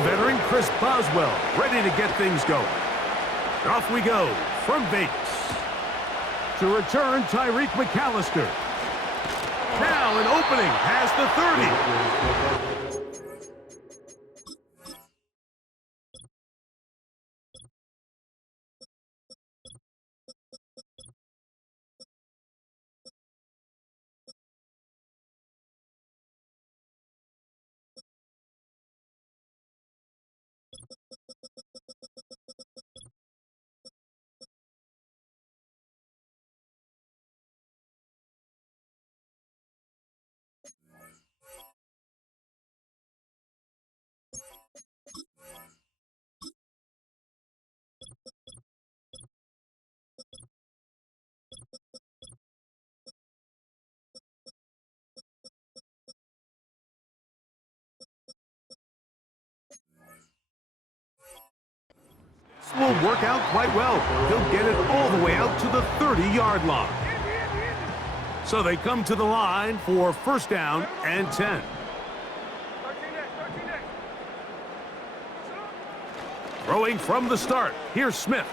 veteran Chris Boswell, ready to get things going. Off we go from Vegas. To return, Tyreek McAllister. Now an opening past the 30. Will work out quite well. He'll get it all the way out to the 30-yard line. So they come to the line for first down and 10. Throwing from the start. Here's Smith.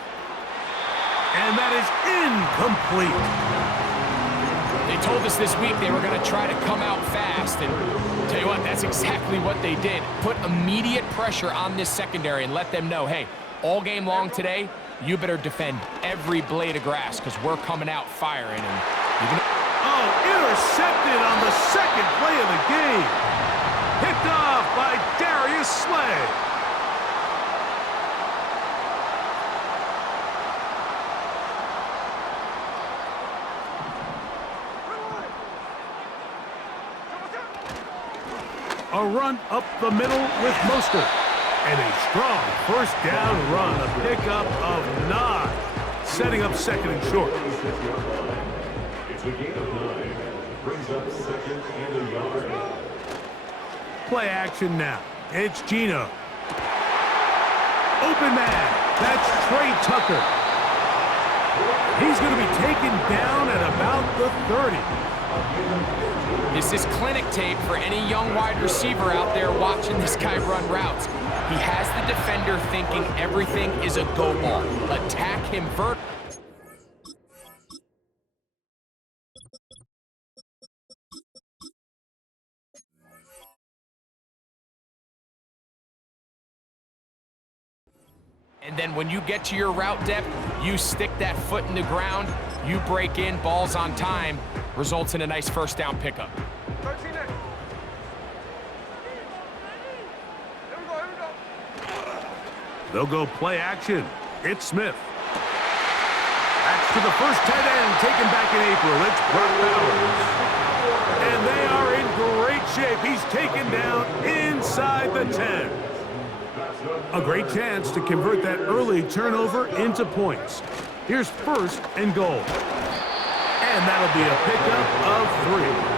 And that is incomplete. They told us this week they were going to try to come out fast, and tell you what, that's exactly what they did. Put immediate pressure on this secondary and let them know, hey, all game long today, you better defend every blade of grass because we're coming out firing. And intercepted on the second play of the game. Picked off by Darius Slay. A run up the middle with Mostert. And a strong first down run, a pickup of 9, setting up second and short. It's a gain of 9. Brings up second and a yard. Play action now. It's Gino. Open man. That's Trey Tucker. He's going to be taken down at about the 30. This is clinic tape for any young wide receiver out there watching this guy run routes. He has the defender thinking everything is a go ball. Attack him vertically. And then when you get to your route depth, you stick that foot in the ground, you break in, balls on time, results in a nice first down pickup. They'll go play action. It's Smith. That's to the first tight end taken back in April. It's Brock Bowers. And they are in great shape. He's taken down inside the 10. A great chance to convert that early turnover into points. Here's first and goal. And that'll be a pickup of 3.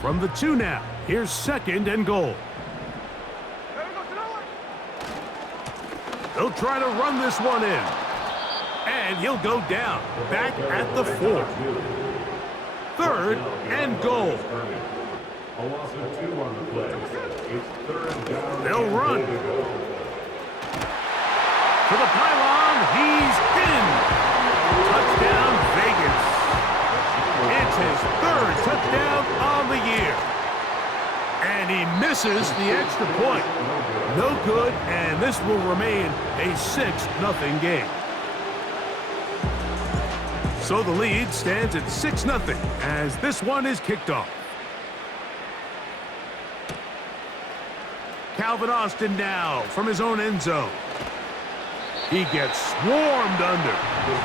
From the 2 now, here's second and goal. He'll try to run this one in. And he'll go down, back at the 4. Third and goal. A loss of 2 on the play. It's third down. They'll run. To the pylon, he's in. Touchdown, Vegas. It's his 3rd touchdown on the year. And he misses the extra point. No good, and this will remain a 6-0 game. So the lead stands at 6-0 as this one is kicked off. Calvin Austin now from his own end zone. He gets swarmed under.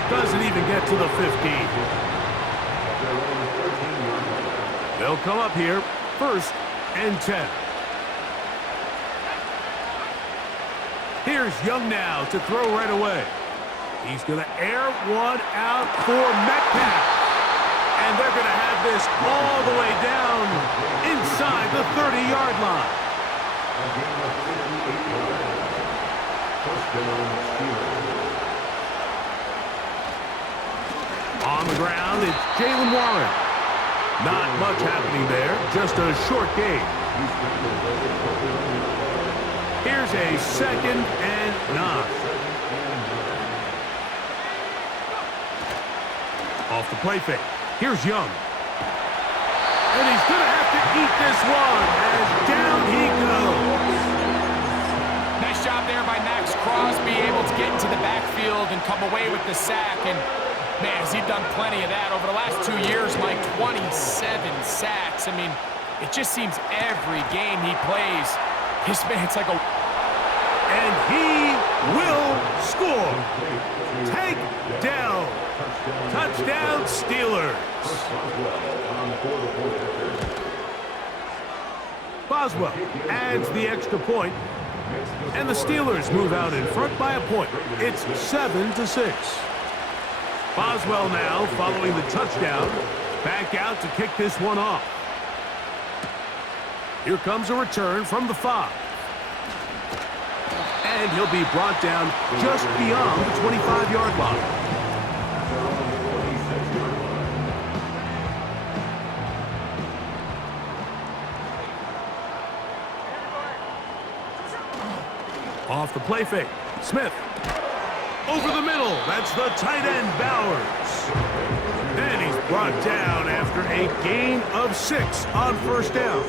Doesn't even get to the 15. They'll come up here, first and 10. Here's Young now to throw right away. He's going to air one out for Metcalf. And they're going to have this all the way down inside the 30-yard line. On the ground, it's Jalen Warren. Not much happening there, just a short gain. Here's a 2nd and 9. Off the play fake. Here's Young. And he's going to have to eat this one as down he goes. Nice job there by Max Crosby, able to get into the backfield and come away with the sack. And man, has he done plenty of that over the last 2 years, Mike. 27 sacks. I mean, it just seems every game he plays, this man's like a... And he will score. Take down. Touchdown, Steelers. Boswell adds the extra point, and the Steelers move out in front by a point. It's 7-6. Boswell now, following the touchdown, back out to kick this one off. Here comes a return from the 5. And he'll be brought down just beyond the 25-yard line. Off the play fake. Smith. Over the middle. That's the tight end, Bowers. And he's brought down after a gain of 6 on first down.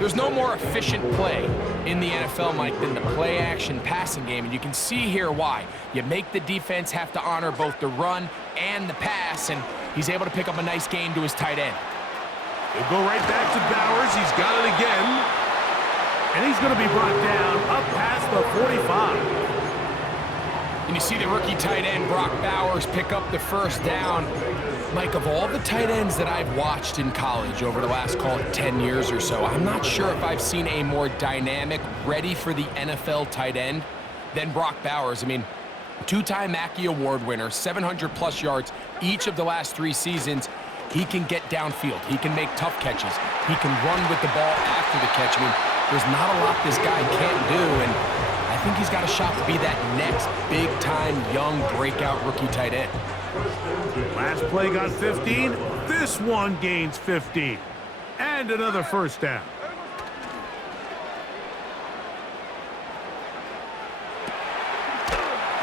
There's no more efficient play in the NFL, Mike, than the play-action passing game, and you can see here why. You make the defense have to honor both the run and the pass, and he's able to pick up a nice gain to his tight end. He'll go right back to Bowers. He's got it again. And he's going to be brought down up past the 45. And you see the rookie tight end, Brock Bowers, pick up the first down. Mike, of all the tight ends that I've watched in college over the last, call it 10 years or so, I'm not sure if I've seen a more dynamic, ready for the NFL tight end than Brock Bowers. I mean, 2-time Mackey Award winner, 700-plus yards each of the last 3 seasons. He can get downfield. He can make tough catches. He can run with the ball after the catch. I mean, there's not a lot this guy can't do, and I think he's got a shot to be that next big-time, young, breakout rookie tight end. Last play got 15. This one gains 15. And another first down.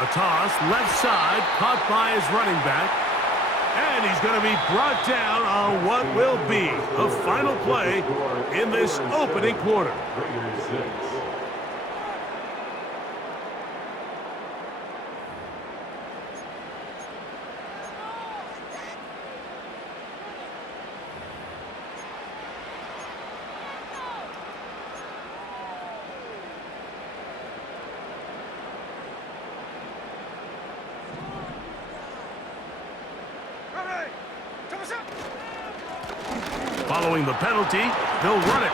A toss, left side, caught by his running back. And he's going to be brought down on what will be the final play in this opening quarter. Following the penalty, they'll run it.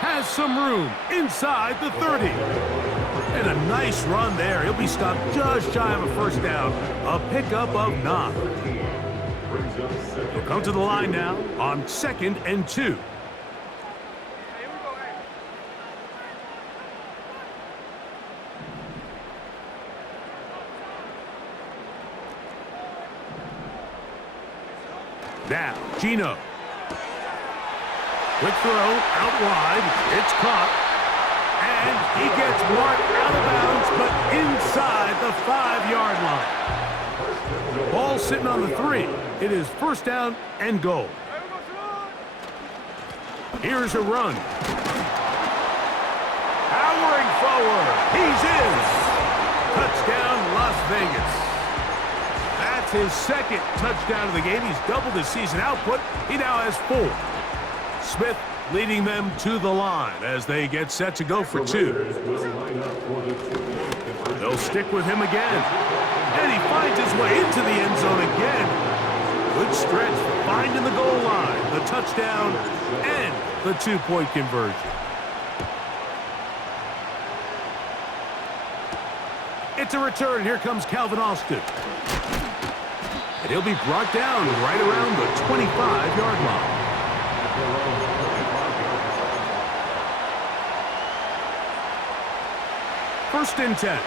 Has some room inside the 30. And a nice run there. He'll be stopped just shy of a first down. A pickup of 9. He'll come to the line now on 2nd and 2. Now, Gino. Quick throw, out wide, it's caught, and he gets marked out of bounds, but inside the 5-yard line. Ball sitting on the 3. It is first down and goal. Here's a run. Powering forward, he's in. Touchdown, Las Vegas. That's his 2nd touchdown of the game. He's doubled his season output. He now has 4. Smith leading them to the line as they get set to go for 2. They'll stick with him again. And he finds his way into the end zone again. Good stretch, finding the goal line, the touchdown, and the 2-point conversion. It's a return. Here comes Calvin Austin. And he'll be brought down right around the 25-yard line. First and 10.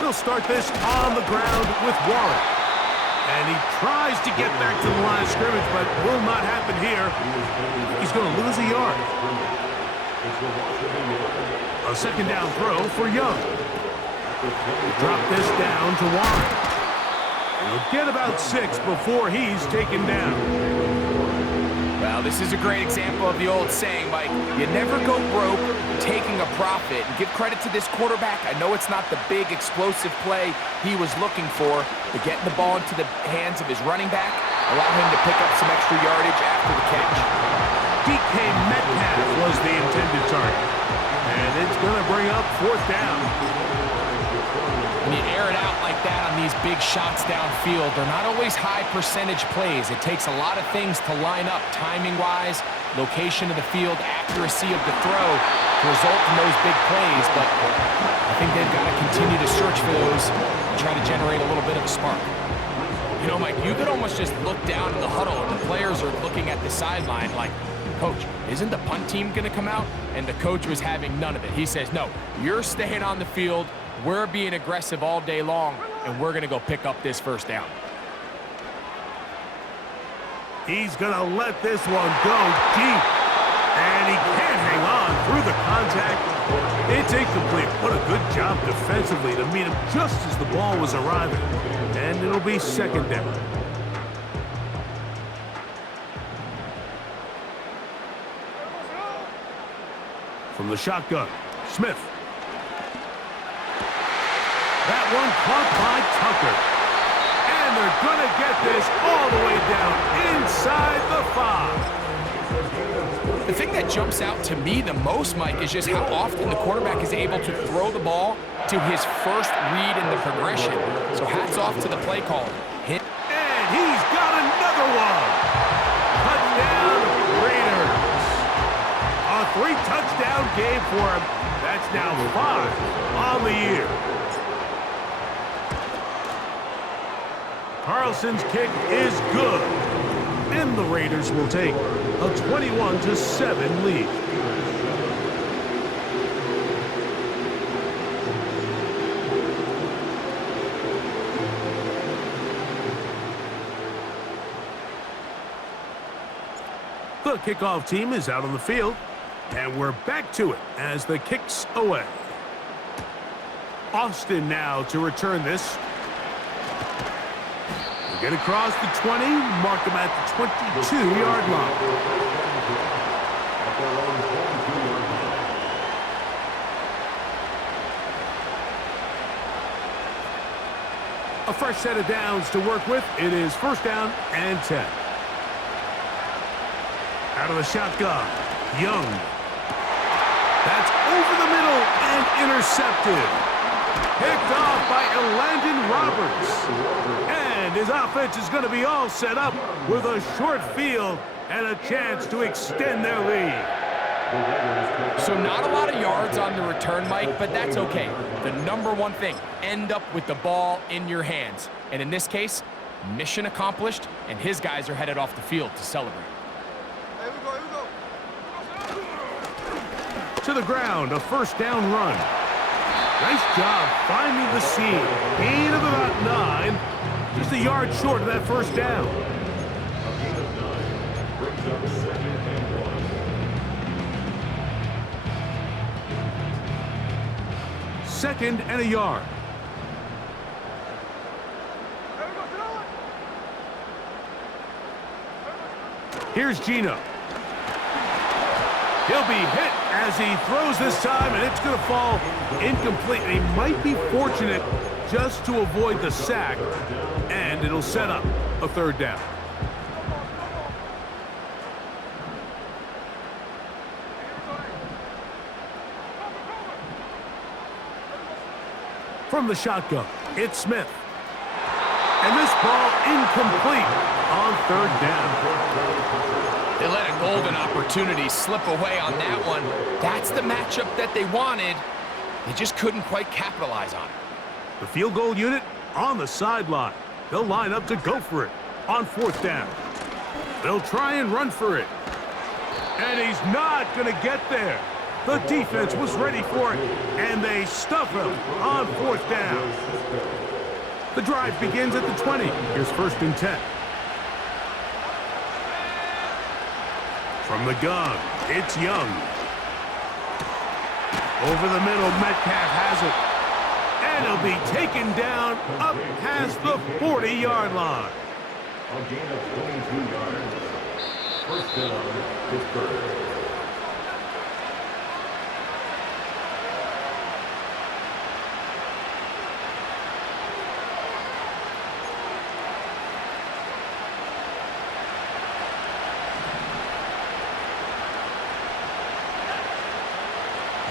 They'll start this on the ground with Warren. And he tries to get back to the line of scrimmage, but will not happen here. He's going to lose a yard. A second down throw for Young. Drop this down to Warren. He'll get about 6 before he's taken down. Well, this is a great example of the old saying, Mike. You never go broke taking a profit. And give credit to this quarterback. I know it's not the big, explosive play he was looking for, but getting the ball into the hands of his running back, allow him to pick up some extra yardage after the catch. DK Metcalf was the intended target. And it's going to bring up 4th down. When you air it out like that on these big shots downfield, they're not always high percentage plays. It takes a lot of things to line up timing-wise, location of the field, accuracy of the throw to result in those big plays. But I think they've got to continue to search for those and try to generate a little bit of a spark. You know, Mike, you could almost just look down in the huddle and the players are looking at the sideline like, Coach, isn't the punt team going to come out? And the coach was having none of it. He says, no, you're staying on the field. We're being aggressive all day long, and we're going to go pick up this 1st down. He's going to let this one go deep. And he can't hang on through the contact. It's incomplete. What a good job defensively to meet him just as the ball was arriving. And it'll be 2nd down. From the shotgun, Smith. That one caught by Tucker. And they're going to get this all the way down inside the 5. The thing that jumps out to me the most, Mike, is just how often the quarterback is able to throw the ball to his first read in the progression. So hats off to the play caller. And he's got another one. Touchdown, Raiders. A 3-touchdown game for him. That's now 5 on the year. Carlson's kick is good. And the Raiders will take a 21-7 lead. The kickoff team is out on the field, and we're back to it as the kick's away. Austin now to return this. Get across the 20, mark him at the 22-yard line. A fresh set of downs to work with. It is 1st down and 10. Out of the shotgun, Young. That's over the middle and intercepted. Picked off by Elandon Roberts. And his offense is going to be all set up with a short field and a chance to extend their lead. So not a lot of yards on the return, Mike, but that's okay. The number one thing, end up with the ball in your hands. And in this case, mission accomplished, and his guys are headed off the field to celebrate. Here we go. To the ground, a 1st down run. Nice job finding the seam. Gain of about 9. Just a yard short of that 1st down. Second and a yard. Here's Gino. He'll be hit as he throws this time, and it's going to fall incomplete. And he might be fortunate just to avoid the sack, and it'll set up a 3rd down. From the shotgun, it's Smith. And this ball incomplete on 3rd down. They let a golden opportunity slip away on that one. That's the matchup that they wanted. They just couldn't quite capitalize on it. The field goal unit on the sideline. They'll line up to go for it on 4th down. They'll try and run for it. And he's not going to get there. The defense was ready for it, and they stuff him on 4th down. The drive begins at the 20. Here's 1st and 10. From the gun, it's Young. Over the middle, Metcalf has it. And he'll be taken down up past the 40-yard line. A gain of 22 yards. 1st down, Pittsburgh.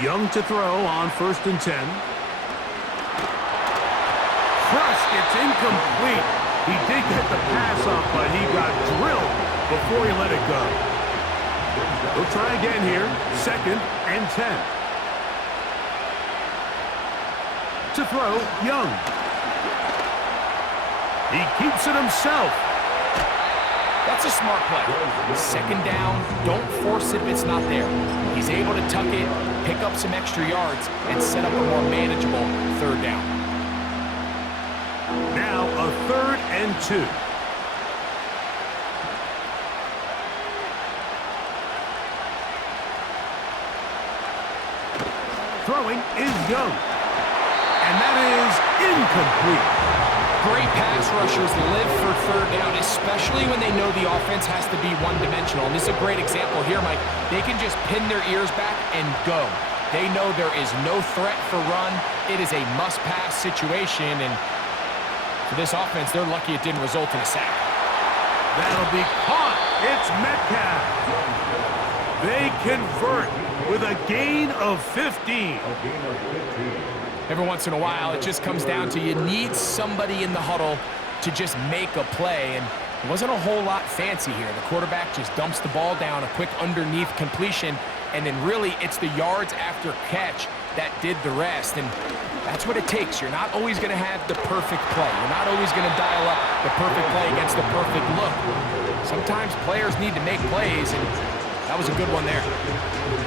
Young to throw on 1st and 10. Crushed, it's incomplete. He did get the pass off, but he got drilled before he let it go. We'll try again here. 2nd and 10. To throw, Young. He keeps it himself. That's a smart play. 2nd down, don't force it if it's not there. He's able to tuck it, pick up some extra yards, and set up a more manageable 3rd down. Now a 3rd and 2. Throwing is Young. And that is incomplete. Great pass rushers live for 3rd down, especially when they know the offense has to be one-dimensional. And this is a great example here, Mike. They can just pin their ears back and go. They know there is no threat for run. It is a must-pass situation, and for this offense, they're lucky it didn't result in a sack. That'll be caught. It's Metcalf. They convert with a gain of 15. A gain of 15. Every once in a while, it just comes down to you need somebody in the huddle to just make a play, and it wasn't a whole lot fancy here. The quarterback just dumps the ball down, a quick underneath completion, and then really it's the yards after catch that did the rest, and that's what it takes. You're not always going to have the perfect play. You're not always going to dial up the perfect play against the perfect look. Sometimes players need to make plays, and that was a good one there.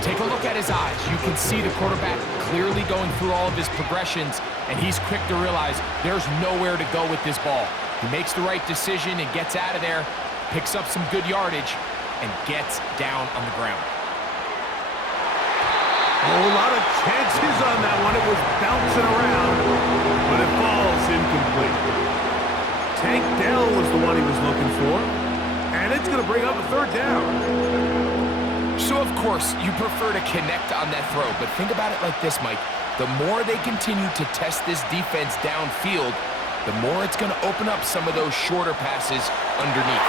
Take a look at his eyes. You can see the quarterback clearly going through all of his progressions, and he's quick to realize there's nowhere to go with this ball. He makes the right decision and gets out of there, picks up some good yardage, and gets down on the ground. A whole lot of chances on that one. It was bouncing around, but it falls incomplete. Tank Dell was the one he was looking for, and it's going to bring up a 3rd down. So, of course, you prefer to connect on that throw, but think about it like this, Mike. The more they continue to test this defense downfield, the more it's going to open up some of those shorter passes underneath.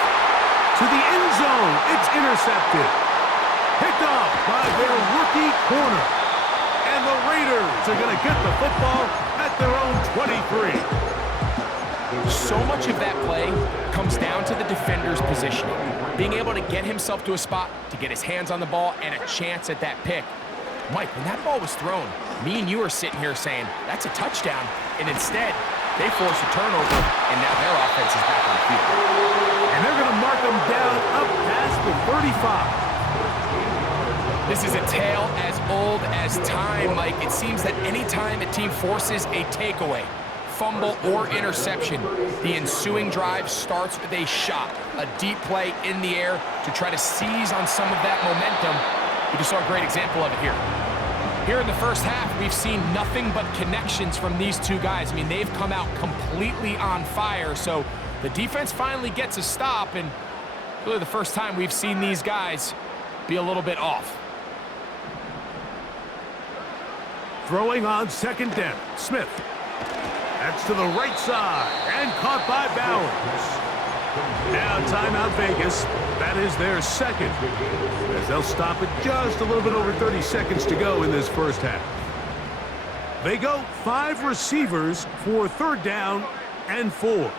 To the end zone, it's intercepted. Picked off by their rookie corner. And the Raiders are going to get the football at their own 23. So much of that play comes down to the defender's positioning. Being able to get himself to a spot, to get his hands on the ball, and a chance at that pick. Mike, when that ball was thrown, me and you are sitting here saying, that's a touchdown. And instead, they force a turnover, and now their offense is back on the field. And they're going to mark them down up past the 35. This is a tale as old as time, Mike. It seems that any time a team forces a takeaway, fumble, or interception, the ensuing drive starts with a shot, a deep play in the air to try to seize on some of that momentum. We just saw a great example of it here. Here in the first half, we've seen nothing but connections from these two guys. I mean, they've come out completely on fire, so the defense finally gets a stop, and really the first time we've seen these guys be a little bit off. Throwing on 2nd down, Smith. That's to the right side, and caught by Bowers. Now timeout Vegas. That is their 2nd, as they'll stop it just a little bit over 30 seconds to go in this first half. They go 5 receivers for 3rd down and 4.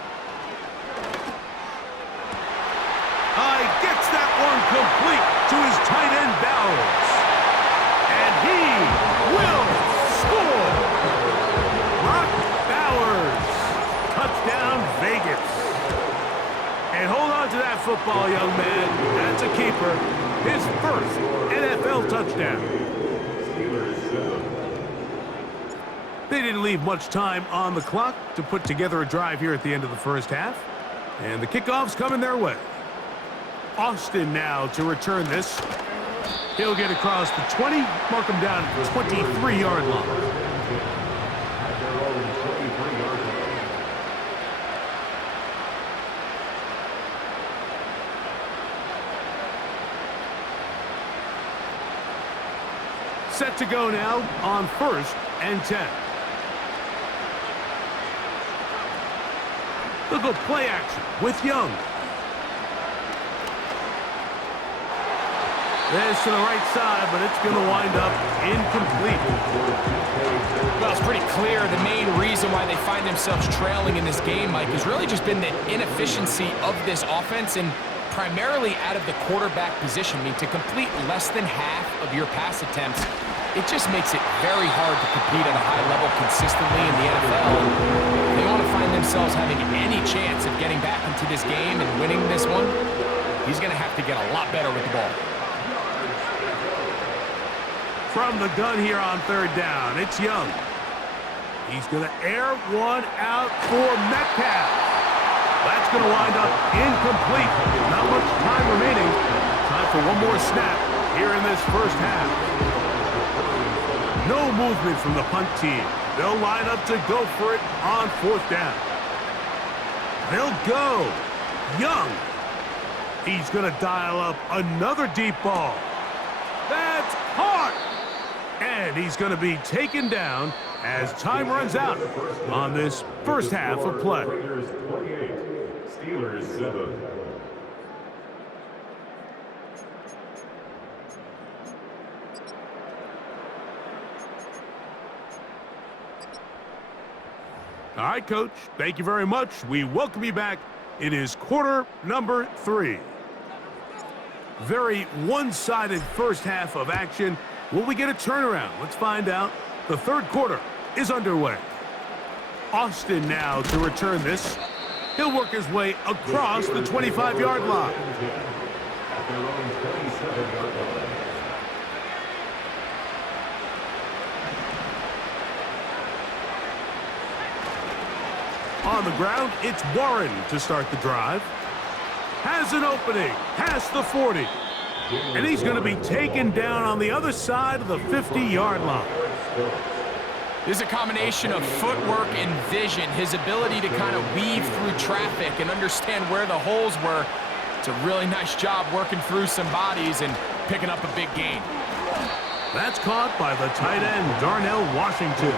Gets that one complete to his tight end Bowers. And he will score. Brock Bowers. Touchdown Vegas. And hold on to that football, young man. That's a keeper. His first NFL touchdown. They didn't leave much time on the clock to put together a drive here at the end of the first half. And the kickoff's coming their way. Austin now to return this. He'll get across the 20, mark him down at the 23-yard line. Set to go now on 1st and 10. They'll go play action with Young. This to the right side, but it's going to wind up incomplete. Well, it's pretty clear the main reason why they find themselves trailing in this game, Mike, has really just been the inefficiency of this offense and primarily out of the quarterback position. I mean, to complete less than half of your pass attempts, it just makes it very hard to compete at a high level consistently in the NFL. If they want to find themselves having any chance of getting back into this game and winning this one, he's going to have to get a lot better with the ball. From the gun here on 3rd down, it's Young. He's going to air one out for Metcalf. That's going to wind up incomplete. Not much time remaining. Time for one more snap here in this first half. No movement from the punt team. They'll line up to go for it on 4th down. They'll go. Young. He's going to dial up another deep ball. That's caught. And he's going to be taken down as time runs out on this first half of play. Steelers 7. All right, Coach. Thank you very much. We welcome you back. It is quarter number 3. Very one-sided first half of action. Will we get a turnaround? Let's find out. The 3rd quarter is underway. Austin now to return this. He'll work his way across the 25-yard line. On the ground, it's Warren to start the drive. Has an opening past the 40. And he's going to be taken down on the other side of the 50-yard line. This is a combination of footwork and vision. His ability to kind of weave through traffic and understand where the holes were. It's a really nice job working through some bodies and picking up a big gain. That's caught by the tight end, Darnell Washington.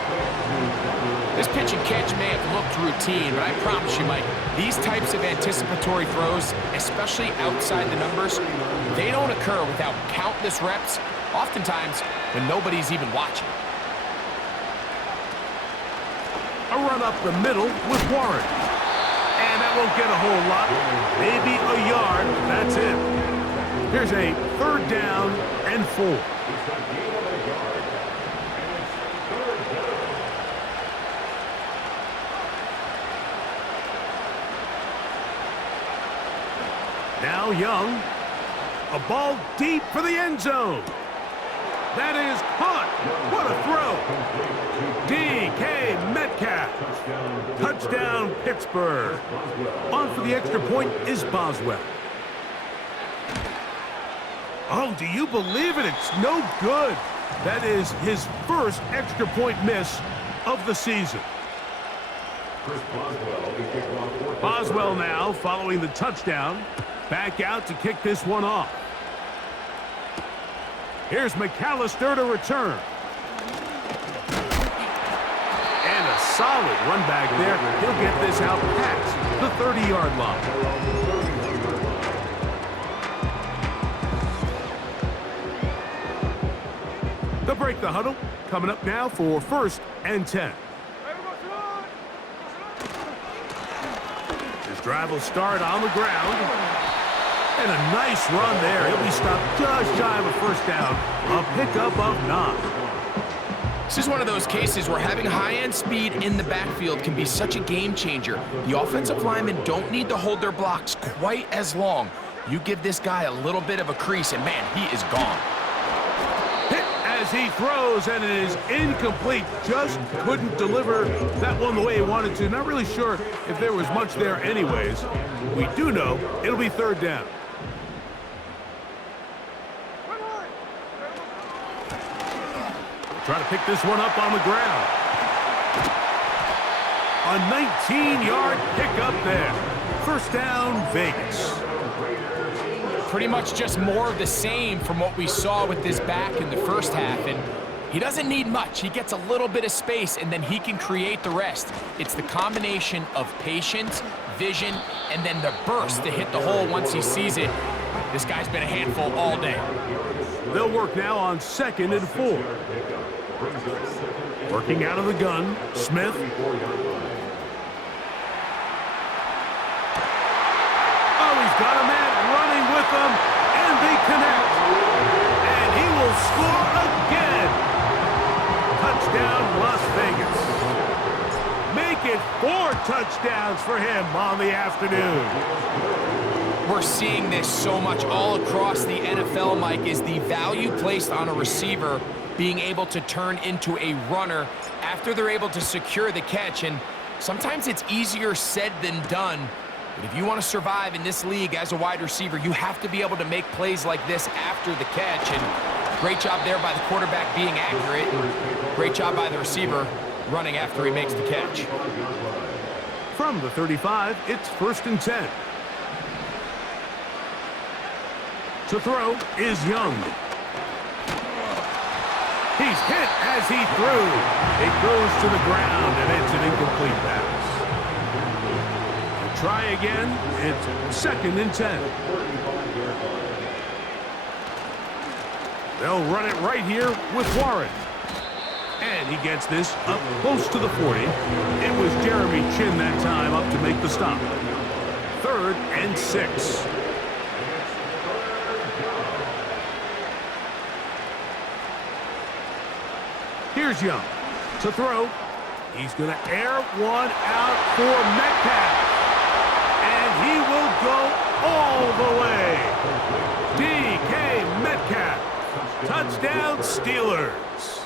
This pitch and catch may have looked routine, but I promise you, Mike, these types of anticipatory throws, especially outside the numbers, they don't occur without countless reps, oftentimes when nobody's even watching. A run up the middle with Warren. And that won't get a whole lot. Maybe a yard. That's it. Here's a 3rd down and 4. Now Young. A ball deep for the end zone. That is caught. What a throw. D.K. Metcalf. Touchdown, Pittsburgh. On for the extra point is Boswell. Oh, do you believe it? It's no good. That is his first extra point miss of the season. Boswell now following the touchdown. Back out to kick this one off. Here's McAllister to return. And a solid run back there. He'll get this out past the 30-yard line. They'll break the huddle. Coming up now for 1st and 10. This drive will start on the ground. And a nice run there. He'll be stopped just shy of a 1st down. A pickup of 9. This is one of those cases where having high-end speed in the backfield can be such a game changer. The offensive linemen don't need to hold their blocks quite as long. You give this guy a little bit of a crease, and man, he is gone. Hit as he throws, and it is incomplete. Just couldn't deliver that one the way he wanted to. Not really sure if there was much there anyways. We do know it'll be third down. Try to pick this one up on the ground. A 19-yard pickup there. First down, Vegas. Pretty much just more of the same from what we saw with this back in the first half. And he doesn't need much. He gets a little bit of space, and then he can create the rest. It's the combination of patience, vision, and then the burst to hit the hole once he sees it. This guy's been a handful all day. They'll work now on 2nd and 4. Working out of the gun, Smith. Oh, he's got a man running with them, and they connect. And he will score again. Touchdown, Las Vegas. Make it 4 touchdowns for him on the afternoon. We're seeing this so much all across the NFL, Mike, is the value placed on a receiver being able to turn into a runner after they're able to secure the catch. And sometimes it's easier said than done. But if you want to survive in this league as a wide receiver, you have to be able to make plays like this after the catch. And great job there by the quarterback being accurate. Great job by the receiver running after he makes the catch. From the 35, it's 1st and 10. To throw is Young. He's hit as he threw. It goes to the ground, and it's an incomplete pass. We'll try again. It's 2nd and 10. They'll run it right here with Warren. And he gets this up close to the 40. It was Jeremy Chin that time up to make the stop. 3rd and 6. Here's Young to throw. He's going to air one out for Metcalf. And he will go all the way. DK Metcalf. Touchdown, Steelers.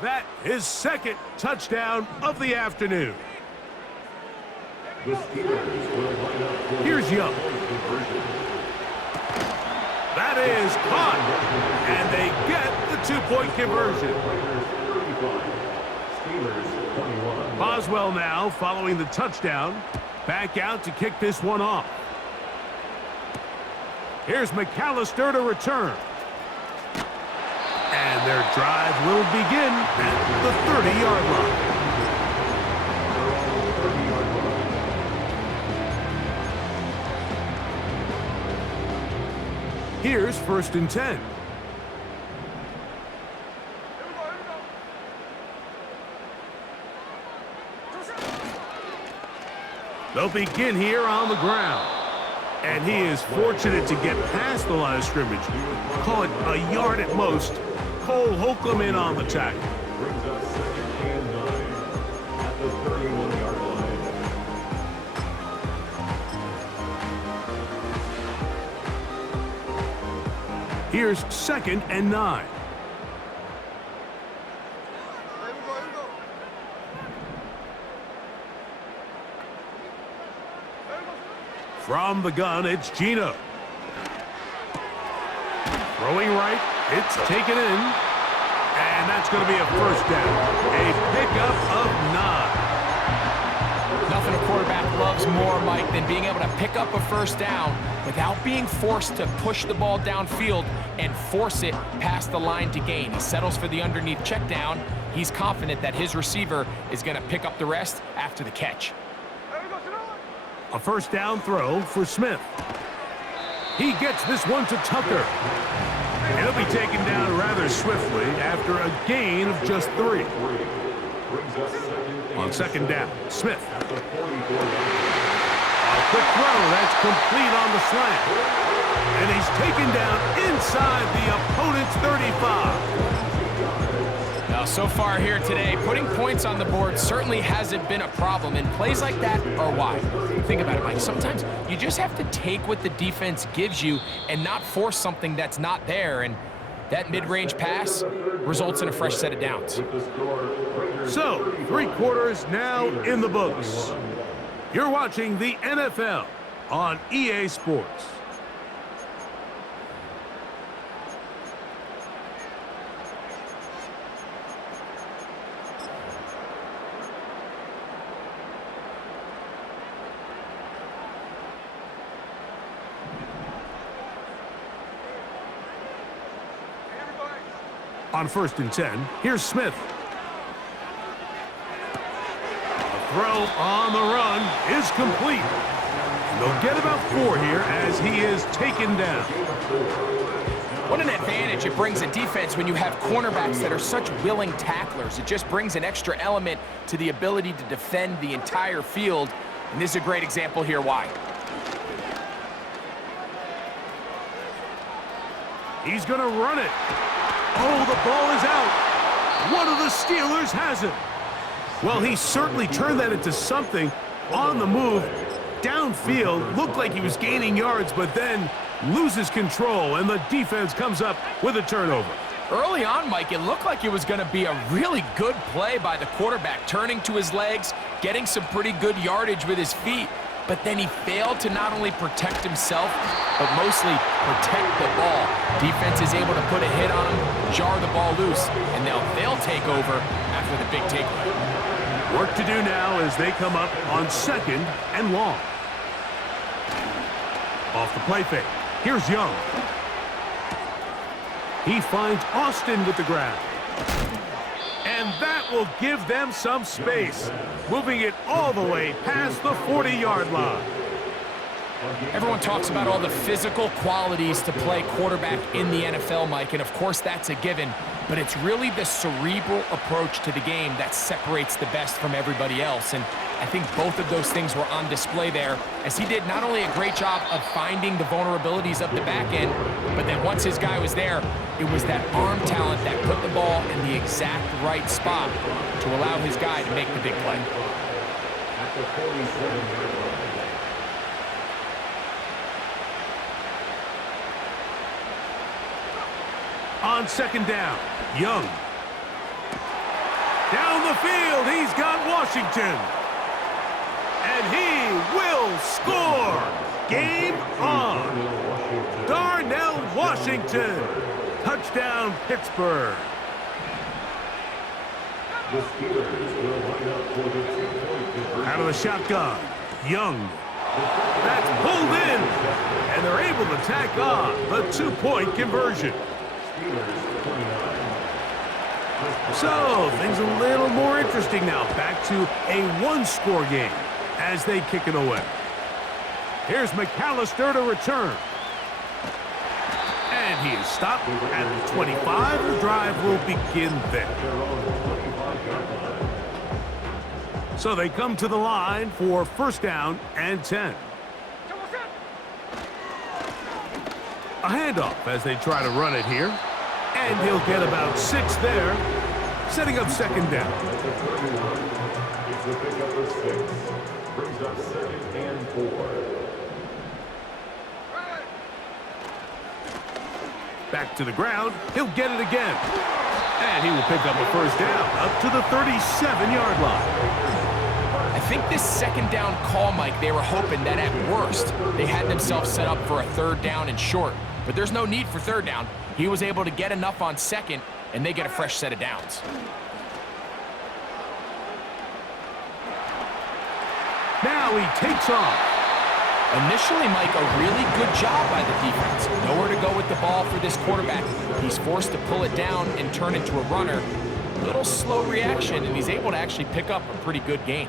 That is 2nd touchdown of the afternoon. Here's Young. That is caught. And they get the 2-point conversion. Boswell now following the touchdown. Back out to kick this one off. Here's McAllister to return. And their drive will begin at the 30-yard line. Here's 1st and 10. They'll begin here on the ground. And he is fortunate to get past the line of scrimmage. Call it a yard at most. Cole Holcomb in on the tackle. Brings up 2nd and 9 at the 31-yard line. Here's 2nd and 9. From the gun, it's Gino. Throwing right, it's taken in. And that's going to be a 1st down. A pickup of 9. Nothing a quarterback loves more, Mike, than being able to pick up a 1st down without being forced to push the ball downfield and force it past the line to gain. He settles for the underneath check down. He's confident that his receiver is going to pick up the rest after the catch. A 1st down throw for Smith. He gets this one to Tucker. He'll be taken down rather swiftly after a gain of just 3. On 2nd down, Smith. A quick throw, that's complete on the slant. And he's taken down inside the opponent's 35. Now, so far here today, putting points on the board certainly hasn't been a problem, and plays like that are why. Think about it, Mike. Sometimes you just have to take what the defense gives you and not force something that's not there, and That mid-range pass results in a fresh set of downs. So, 3 quarters now in the books. You're watching the NFL on EA Sports. On 1st and 10, here's Smith. The throw on the run is complete. And they'll get about 4 here as he is taken down. What an advantage it brings a defense when you have cornerbacks that are such willing tacklers. It just brings an extra element to the ability to defend the entire field. And this is a great example here why. He's going to run it. Oh, the ball is out. One of the Steelers has it. Well, he certainly turned that into something on the move. Downfield, looked like he was gaining yards, but then loses control, and the defense comes up with a turnover. Early on, Mike, it looked like it was going to be a really good play by the quarterback, turning to his legs, getting some pretty good yardage with his feet. But then he failed to not only protect himself, but mostly protect the ball. Defense is able to put a hit on him, jar the ball loose, and they'll take over after the big takeaway. Work to do now as they come up on 2nd and long. Off the play fake. Here's Young. He finds Austin with the grab. And that will give them some space, moving it all the way past the 40-yard line. Everyone talks about all the physical qualities to play quarterback in the NFL, Mike, and of course that's a given, but it's really the cerebral approach to the game that separates the best from everybody else, and I think both of those things were on display there, as he did not only a great job of finding the vulnerabilities of the back end, but then once his guy was there, it was that arm talent that put the ball in the exact right spot to allow his guy to make the big play. At the 47-yard line. On 2nd down, Young. Down the field, he's got Washington. And he will score. Game on. Darnell Washington. Touchdown, Pittsburgh. The Steelers will line up for the 2-point conversion. Out of the shotgun, Young. That's pulled in. And they're able to tack on the 2-point conversion. So, things a little more interesting now. Back to a 1-score game as they kick it away. Here's McAllister to return. And he is stopped at the 25. The drive will begin there. So they come to the line for 1st down and 10. A handoff as they try to run it here. And he'll get about 6 there, setting up 2nd down. It's a pickup of 6. Brings up 2nd and 4. Back to the ground. He'll get it again. And he will pick up a 1st down up to the 37-yard line. I think this 2nd down call, Mike, they were hoping that at worst they had themselves set up for a 3rd down and short. But there's no need for 3rd down. He was able to get enough on 2nd, and they get a fresh set of downs. Now he takes off. Initially, Mike, a really good job by the defense. Nowhere to go with the ball for this quarterback. He's forced to pull it down and turn into a runner. A little slow reaction, and he's able to actually pick up a pretty good gain.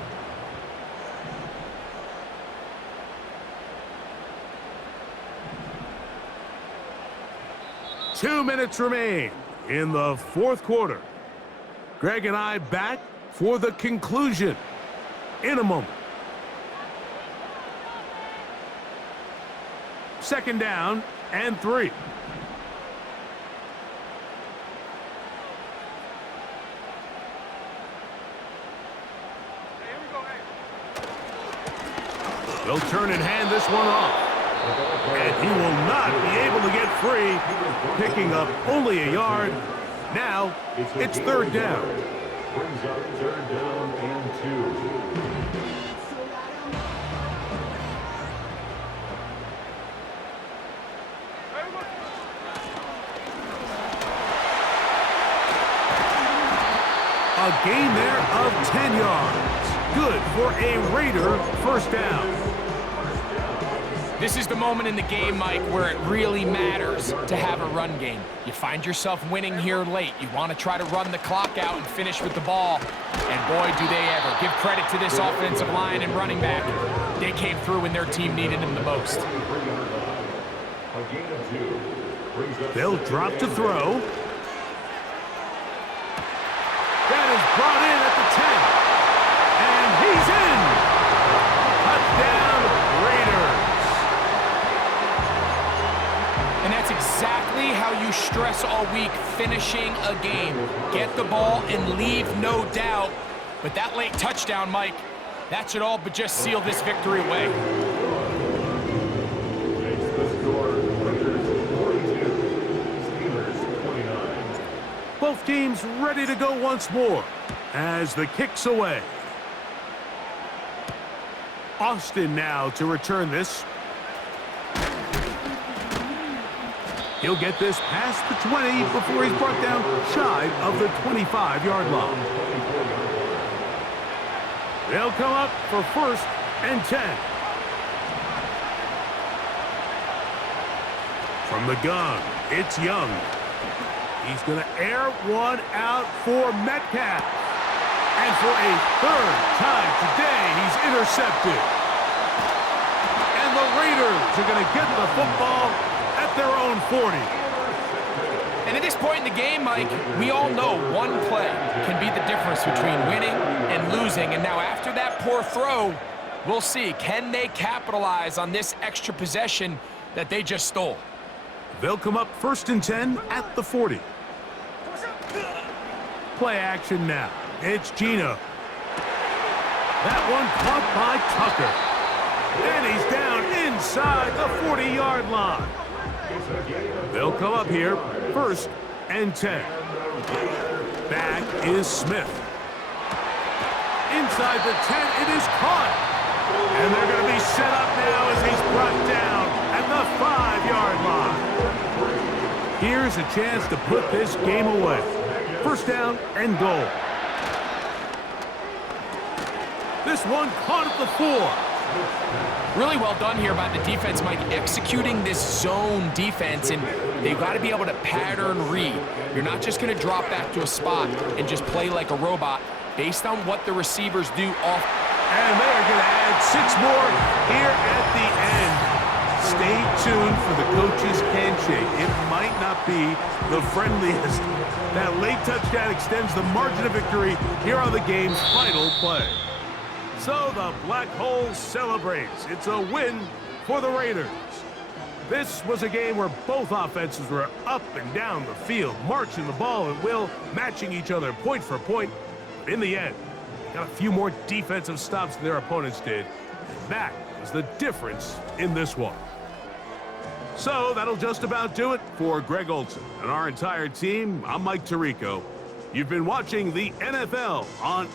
Two minutes remain in the 4th quarter. Greg and I back for the conclusion in a moment. 2nd down and 3. They'll turn and hand this one off. And he will not be able to get free, picking up only a yard. Now, it's third down. Brings up third down and 2. A gain there of 10 yards. Good for a Raider first down. This is the moment in the game, Mike, where it really matters to have a run game. You find yourself winning here late. You want to try to run the clock out and finish with the ball. And boy, do they ever. Give credit to this offensive line and running back. They came through when their team needed them the most. They'll drop to throw. That is brought in at the 10. And he's in. Touchdown, Raiders. And that's exactly how you stress all week, finishing a game. Get the ball and leave no doubt. But that late touchdown, Mike, that should all but just seal this victory away. Makes the score Raiders 42, Steelers 29. Both teams ready to go once more as the kick's away. Austin now to return this. He'll get this past the 20 before he's brought down shy of the 25-yard line. They'll come up for first and 10. From the gun, it's Young. He's going to air one out for Metcalf. And for a third time today, he's intercepted. And the Raiders are going to get the football at their own 40. And at this point in the game, Mike, we all know one play can be the difference between winning and losing. And now after that poor throw, we'll see, can they capitalize on this extra possession that they just stole? They'll come up first and 10 at the 40. Play action now. It's Gino. That one caught by Tucker. And he's down inside the 40-yard line. They'll come up here first and 10. Back is Smith. Inside the 10, it is caught. And they're going to be set up now as he's brought down at the 5-yard line. Here's a chance to put this game away. First down and goal. This one caught at the 4. Really well done here by the defense, Mike, executing this zone defense, and they've got to be able to pattern read. You're not just going to drop back to a spot and just play like a robot based on what the receivers do off. And they are going to add 6 more here at the end. Stay tuned for the coach's handshake. It might not be the friendliest. That late touchdown extends the margin of victory here on the game's final play. So the Black Hole celebrates. It's a win for the Raiders. This was a game where both offenses were up and down the field, marching the ball at will, matching each other point for point. But in the end, they got a few more defensive stops than their opponents did. And that was the difference in this one. So that'll just about do it for Greg Olson and our entire team. I'm Mike Tirico. You've been watching the NFL on